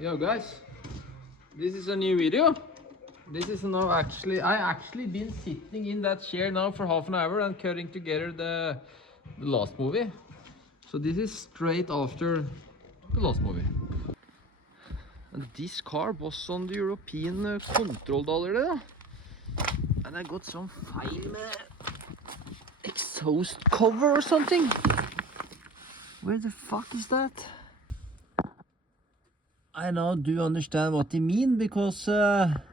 Yo guys, this is a new video. This is now I actually been sitting in that chair now for half an hour and cutting together the last movie. So this is straight after the last movie. And this car was on the European control dollar, and I got some file exhaust cover or something. Where the fuck is that? I now do understand what they mean, because there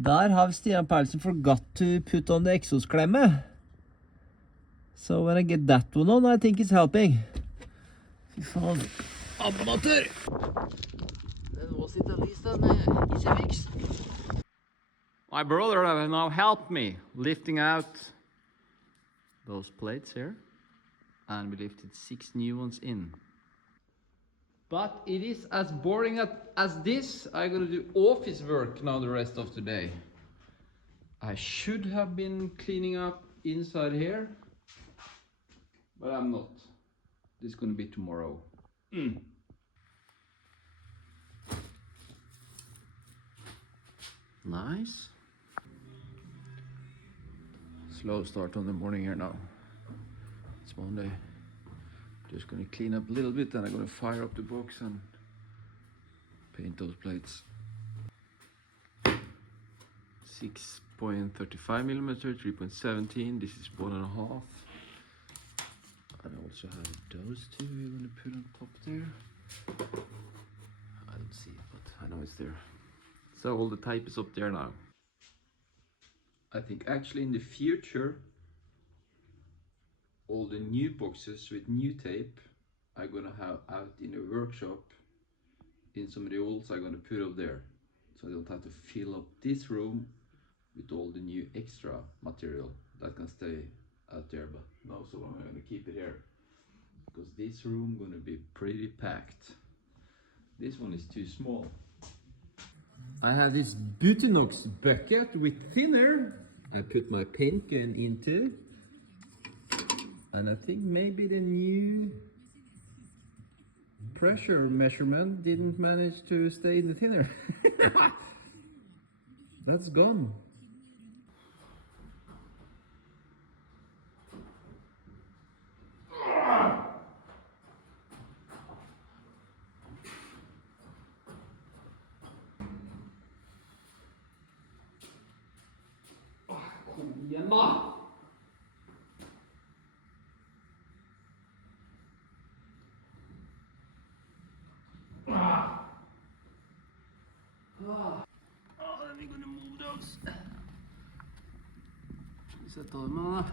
have Stian Paulsen forgot to put on the exhaust klemme. So when I get that one on, I think it's helping. Fy faen. Amatør! Then was it at least an easy fix? My brother have now helped me lifting out those plates here. And we lifted 6 new ones in. But it is as boring as this. I'm gonna do office work now the rest of the day. I should have been cleaning up inside here, but I'm not. This is gonna be tomorrow. Nice. Slow start on the morning here now. It's Monday. Just gonna clean up a little bit, and I'm gonna fire up the box and paint those plates. 6.35 millimeter, 3.17. This is 1.5. And I also have those two we're gonna put on top there. I don't see it, but I know it's there. So all the tape is up there now. I think actually in the future, all the new boxes with new tape I'm gonna have out in a workshop. In some of the olds I'm gonna put up there, so I don't have to fill up this room with all the new extra material that can stay out there. But no, so I'm gonna keep it here, because this room gonna be pretty packed. This one is too small. I have this Butinox bucket with thinner. I put my paint gun into. And I think maybe the new pressure measurement didn't manage to stay in the thinner. That's gone. Kom igjen da! Then we're gonna move those. Sett armen da.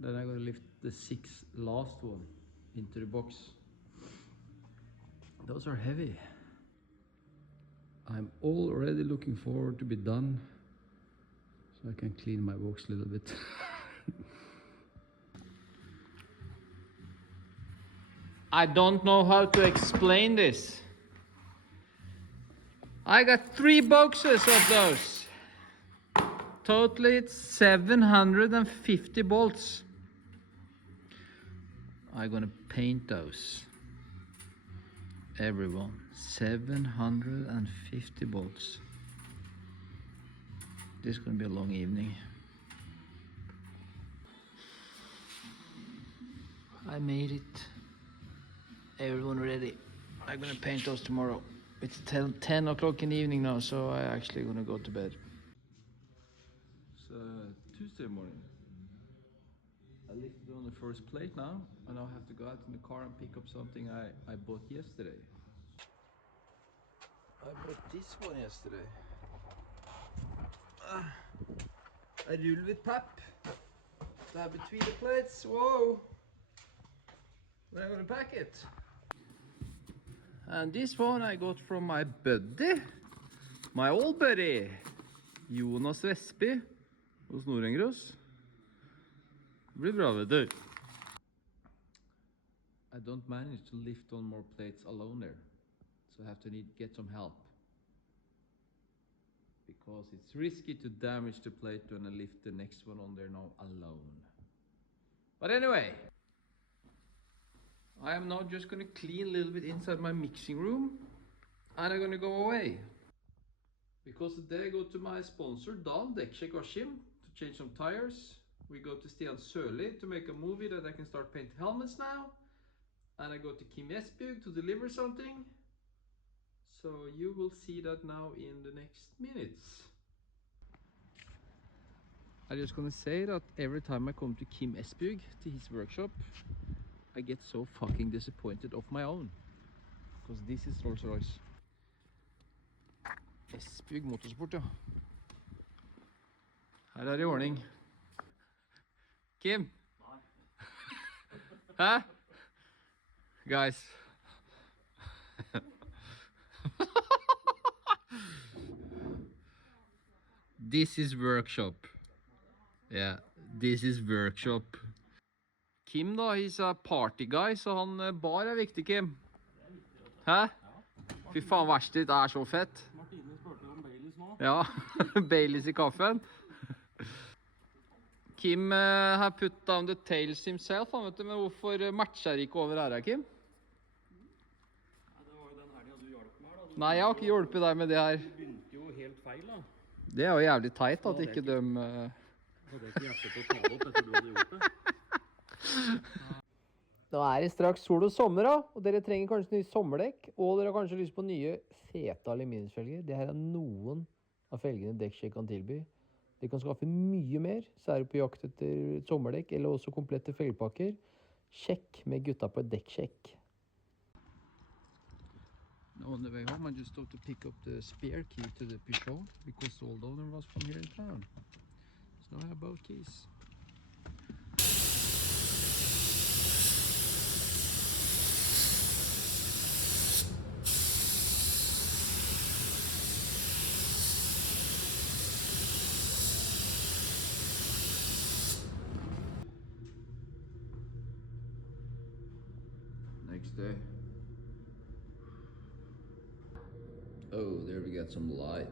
Then I'm gonna lift the 6 last one into the box. Those are heavy. I'm already looking forward to be done, so I can clean my box a little bit. I don't know how to explain this. I got 3 boxes of those. Totally it's 750 bolts. I'm gonna paint those. Everyone, 750 bolts. This is gonna be a long evening. I made it. Everyone ready. I'm gonna paint those tomorrow. It's 10 o'clock in the evening now, so I'm actually gonna go to bed. It's Tuesday morning. I lifted on the first plate now, and I'll have to go out in the car and pick up something I bought yesterday. I bought this one yesterday. A rule with pap to have between the plates. Whoa! When I'm gonna pack it. And this one I got from my buddy, my old buddy, Jonas Vestby hos Nordengros. Det blir bra, vet du. I don't manage to lift on more plates alone there, so I have to get some help, because it's risky to damage the plate when I lift the next one on there now alone. But anyway, I am now just gonna clean a little bit inside my mixing room and I'm gonna go away. Because today I go to my sponsor Dan Dekshek Ashim to change some tires. We go to Stian to make a movie that I can start painting helmets now. And I go to Kim Esbjug to deliver something. So you will see that now in the next minutes. I'm just gonna say that every time I come to Kim Esbjug, to his workshop, I get so fucking disappointed of my own. Because this is Rolls Royce. Esbjug Motorsport, ja. Her er det i ordning. Kim? Hæ? Guys. This is workshop. Yeah, this is workshop. Kim da, he's a party guy, så han bar er viktig, Kim. Hæ? Fy faen, verkstedet er så fett. Martine spurte om Baileys nå. Ja, Baileys i kaffen. Kim har put down the tails himself, han vet du, men hvorfor matcher ikke over her, Kim? Nei, det var jo den helgen du hjalp meg da. Nei, jeg har ikke hjulpet deg med det her. Du begynte jo helt feil da. Det er jo jævlig teit at ikke de... Hadde jeg ikke hjertet til å ta det opp etter du hadde gjort det. Nå er det straks sol og sommer da, og dere trenger kanskje nye sommerdekk, og dere har kanskje lyst på nye fete aluminiumsfelger. Det her er noen av felgene Dekksjekk kan tilby. Dere kan skaffe mye mer, så er du på jakt etter sommerdekk, eller også komplette felgpakker. Sjekk med gutta på Dekksjekk. On the way home, I just stopped to pick up the spare key to the Peugeot, because the old owner was from here in town. So now I have both keys. Next day. Oh, there we got some light.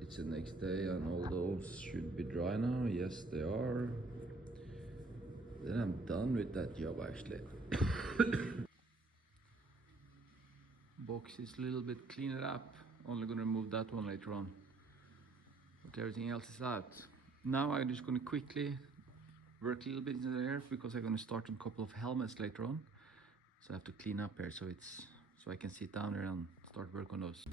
It's the next day and all those should be dry now. Yes, they are. Then I'm done with that job actually. Box is a little bit cleaner up. Only gonna remove that one later on. But everything else is out. Now I'm just gonna quickly work a little bit in there because I'm gonna start on a couple of helmets later on. So I have to clean up here so I can sit down there and start work on those.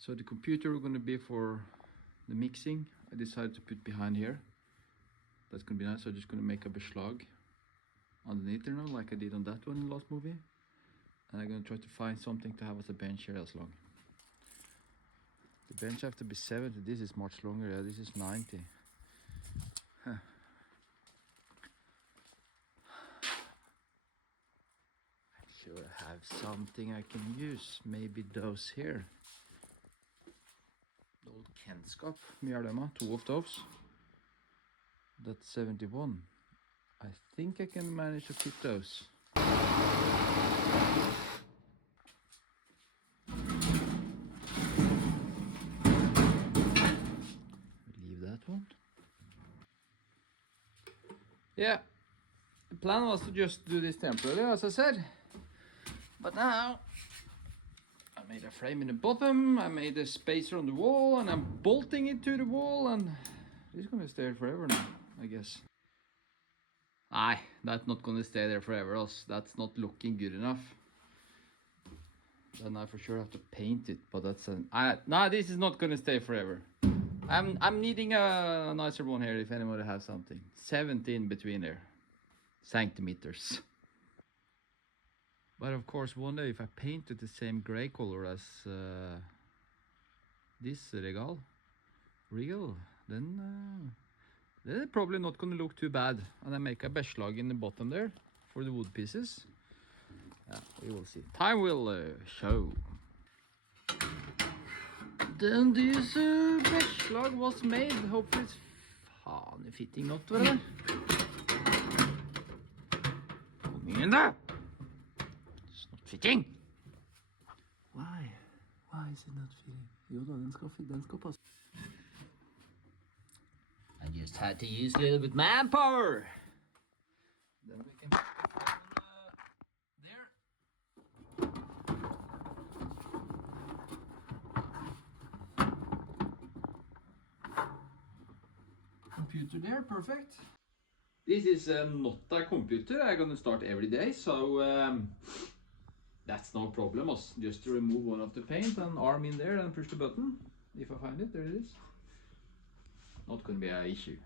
So the computer we're gonna be for the mixing, I decided to put behind here. That's gonna be nice. So I'm just gonna make a beslag underneath there now, like I did on that one in the last movie. And I'm gonna try to find something to have as a bench here as long. The bench have to be 70. This is much longer. Yeah, this is 90. Huh. I'm sure I have something I can use. Maybe those here. The old Kenskap. Two of those. That's 71. I think I can manage to fit those. Leave that one. Yeah, the plan was to just do this temporarily, as I said. But now, I made a frame in the bottom, I made a spacer on the wall, and I'm bolting it to the wall, and it's gonna stay there forever now, I guess. Aye, that's not gonna stay there forever, else that's not looking good enough. Then I for sure have to paint it, but that's nah, this is not gonna stay forever. I'm needing a nicer one here if anyone has something. 17 between there. Centimeters. But of course one day if I paint it the same grey color as this regal, then they're probably not gonna look too bad. And I make a beslag in the bottom there for the wood pieces. Yeah, we will see. Time will show. Then this beslag was made. Hopefully it's fan fitting not whatever. Kom in there. It's not fitting. Why? Why is it not fitting? Jo da, den skal passe. I just had to use a little bit manpower. Then we can put the phone there. Computer there, perfect. This is not a computer I'm gonna start every day, so that's no problem. Just to remove one of the paint and arm in there and push the button. If I find it, there it is. Not gonna be an issue.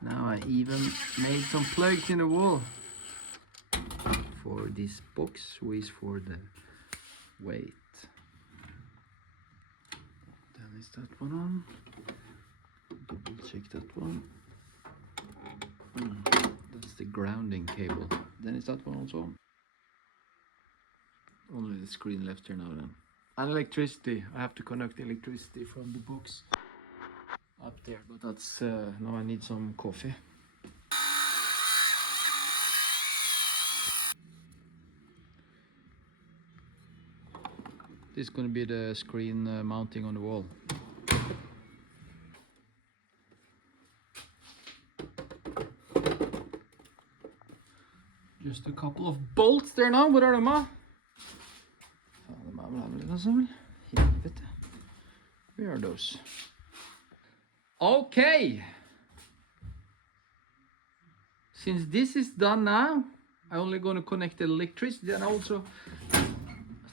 Now I even made some plugs in the wall for this box, which is for the weight. Then is that one on. Double check that one. That's the grounding cable. Then is that one also on. Only the screen left here now then. And electricity. I have to connect the electricity from the box up there, but that's now I need some coffee. This is going to be the screen mounting on the wall. Just a couple of bolts there now. Hvor de da? Where are those? Okay. Since this is done now, I'm only going to connect the electricity and also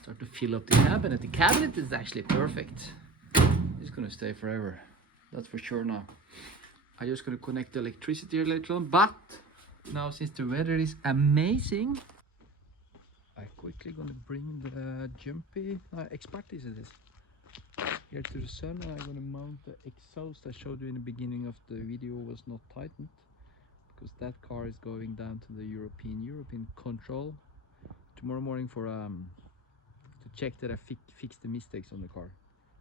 start to fill up the cabinet. The cabinet is actually perfect. It's going to stay forever. That's for sure now. I'm just going to connect the electricity here later on, but now since the weather is amazing, I'm quickly going to bring the jumpy Expertise it is here to the sun, and I'm going to mount the exhaust I showed you in the beginning of the video was not tightened, because that car is going down to the European control tomorrow morning for to check that I fix the mistakes on the car,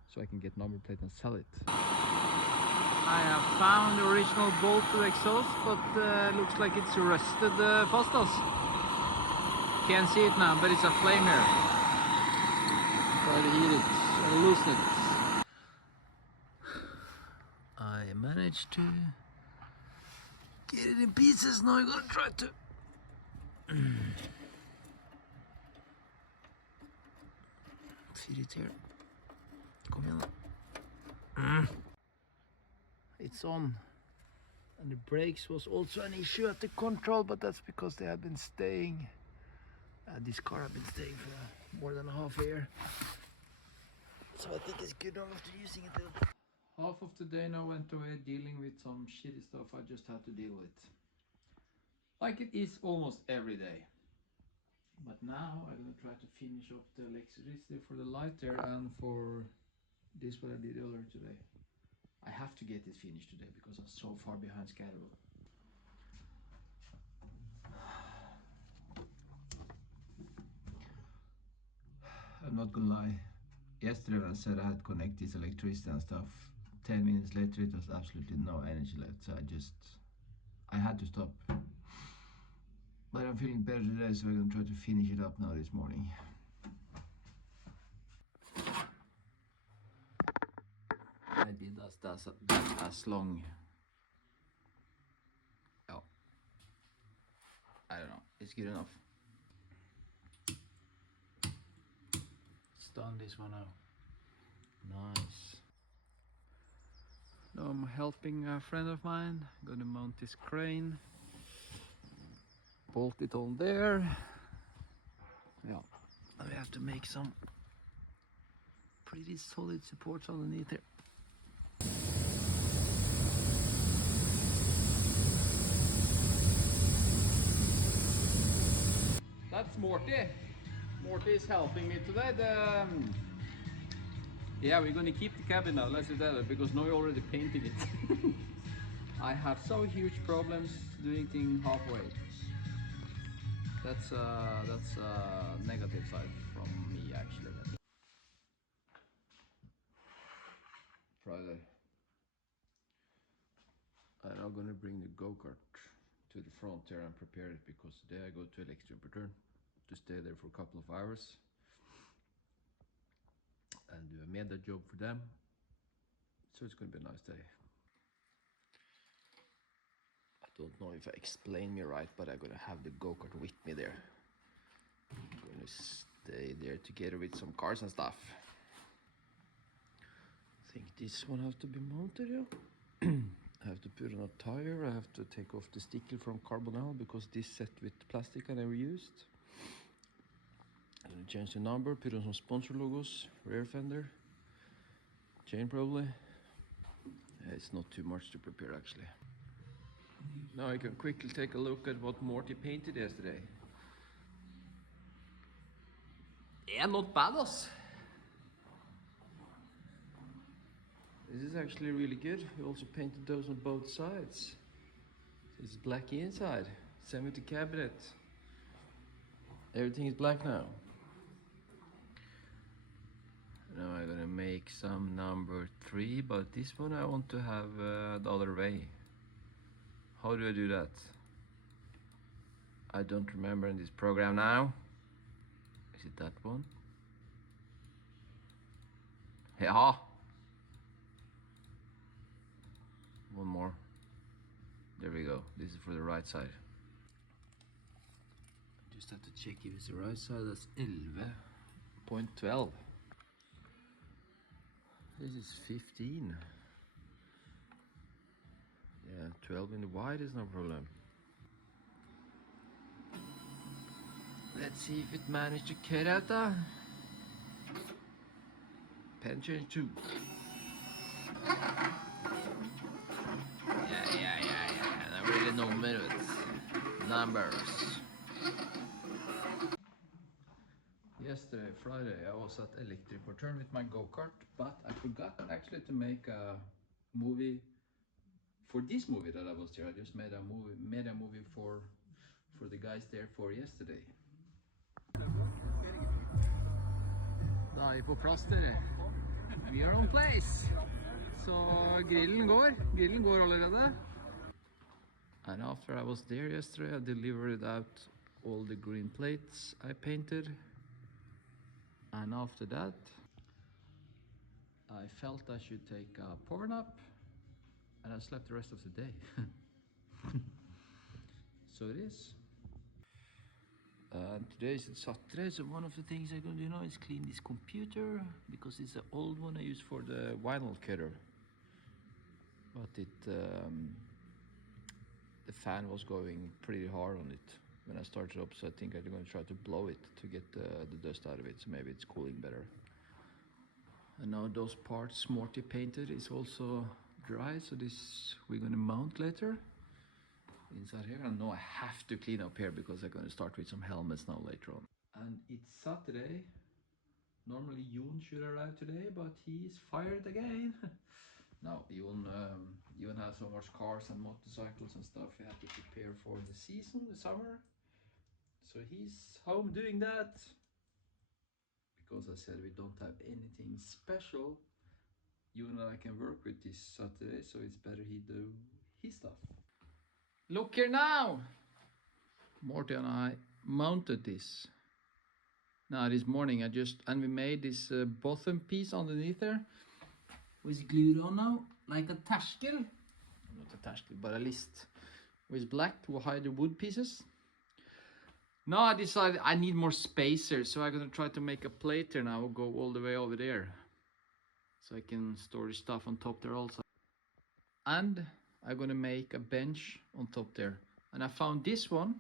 so I can get number plate and sell it. I have found the original bolt to the exhaust, but looks like it's rusted fast. Can't see it now, but it's a flame here. Try to heat it and loosen it. I managed to get it in pieces. Now I'm gonna try to fit it here. Come on. It's on. And the brakes was also an issue at the control, but that's because they have been staying. This car has been staying for more than half a year. So I think it's good enough after using it. Half of the day now went away dealing with some shitty stuff I just had to deal with. Like it is almost every day. But now I'm going to try to finish up the electricity for the light there and for this what I did earlier today. I have to get this finished today because I'm so far behind schedule. I'm not gonna lie. Yesterday when I said I had to connect this electricity and stuff, 10 minutes later it was absolutely no energy left, so I had to stop. But I'm feeling better today, so I'm gonna try to finish it up now this morning. I did that as long. Oh, I don't know, it's good enough. It's done this one now. Nice. Now I'm helping a friend of mine. I'm gonna mount this crane. Bolt it on there. Yeah. And we have to make some pretty solid supports underneath here. That's Morty. Morty is helping me today. Yeah, we're gonna keep the cabin now, let's do that, because now we already painted it. I have so huge problems doing things halfway. That's a negative side from me actually. Friday. I'm now gonna bring the go-kart to the front there and prepare it, because today I go to Electric to stay there for a couple of hours and do a meta job for them. So it's gonna be a nice day. Don't know if I explained me right, but I'm gonna have the go-kart with me there. I'm gonna stay there together with some cars and stuff. I think this one has to be mounted, yeah. I have to put on a tire. I have to take off the sticker from Carbonell because this set with plastic I never used. I'm gonna change the number, put on some sponsor logos, rear fender, chain probably. It's not too much to prepare actually. Now I can quickly take a look at what Morty painted yesterday. Yeah, not bad us. This is actually really good. We also painted those on both sides. It's black inside. Same with the cabinet. Everything is black now. Now I'm gonna make some number 3, but this one I want to have the other way. How do I do that? I don't remember in this program now. Is it that one? Yeah. One more. There we go. This is for the right side. I just have to check if it's the right side. That's 11.12. This is 15. Yeah, 12 in the wide is no problem. Let's see if it managed to cut out the pen change 2. Yeah. I really know minutes. Numbers. Yesterday, Friday, I was at Electric Return with my go-kart, but I forgot actually to make a movie for this movie that I was there. I just made a movie for the guys there for yesterday. Da er vi på plass, dere. We are on place. Så grillen går allerede. And after I was there yesterday, I delivered out all the green plates I painted. And after that, I felt I should take a power nap, and I slept the rest of the day. So it is. Today is Saturday, so one of the things I'm gonna do now is clean this computer because it's an old one I use for the vinyl cutter. But the fan was going pretty hard on it when I started up, so I think I'm gonna try to blow it to get the dust out of it, so maybe it's cooling better. And now those parts Morty painted is also dry, so this we're gonna mount later inside here. And now I have to clean up here because I'm gonna start with some helmets now later on. And it's Saturday. Normally Jon should arrive today, but he's fired again. No, Jon has so much cars and motorcycles and stuff he had to prepare for the season, the summer. So he's home doing that. Because I said we don't have anything special, Jon and I can work with this Saturday, so it's better he do his stuff. Look here now! Morty and I mounted this. Now this morning and we made this bottom piece underneath there. With glued on now, like a terskel. Not a terskel, but a list. With black to hide the wood pieces. Now I decided I need more spacers, so I'm gonna try to make a plate there now, go all the way over there. So I can store the stuff on top there also. And I'm gonna make a bench on top there. And I found this one.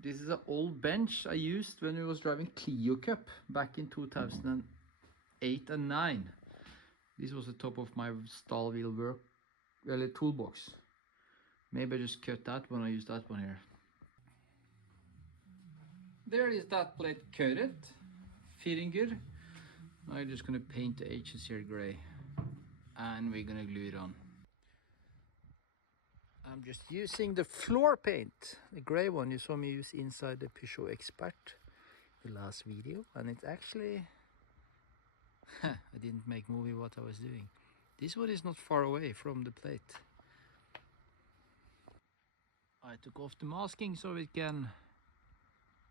This is an old bench I used when I was driving Clio Cup back in 2008 and 9. This was the top of my stall wheel toolbox. Maybe I just cut that one, I use that one here. There is that plate coated, fitting good. Now I'm just gonna paint the edges here gray. And we're gonna glue it on. I'm just using the floor paint, the gray one you saw me use inside the Peugeot Expert, the last video. And it's actually, I didn't make movie what I was doing. This one is not far away from the plate. I took off the masking so it can,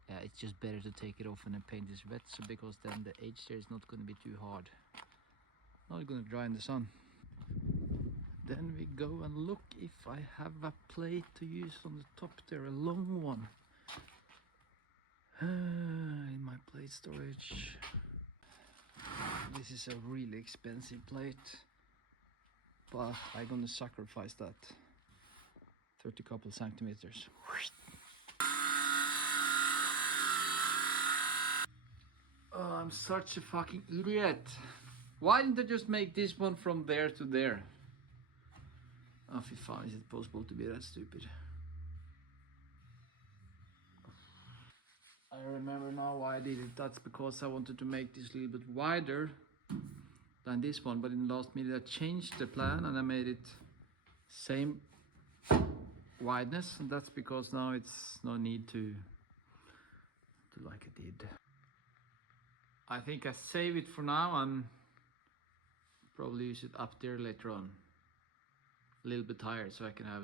yeah, it's just better to take it off when the paint is wet, so because then the edge there is not going to be too hard. Not going to dry in the sun. Then we go and look if I have a plate to use on the top there, a long one. In my plate storage. This is a really expensive plate, but I'm gonna sacrifice that 30 couple centimeters. Oh, I'm such a fucking idiot. Why didn't I just make this one from there to there? Oh, fy fan, is it possible to be that stupid? I remember now why I did it. That's because I wanted to make this a little bit wider than this one, but in the last minute I changed the plan and I made it same wideness, and that's because now it's no need to like I did. I think I save it for now and probably use it up there later on. A little bit higher so I can have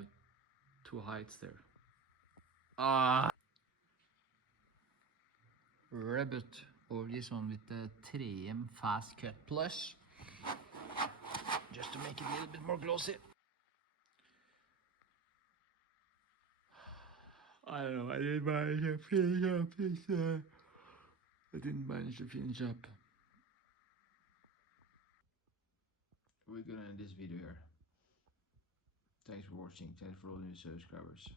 two heights there. Rabbit over this one with the 3M Fast Cut Plus, just to make it a little bit more glossy. I don't know, I didn't manage to finish up this. I didn't manage to finish up. We're gonna end this video here. Thanks for watching. Thanks for all new subscribers.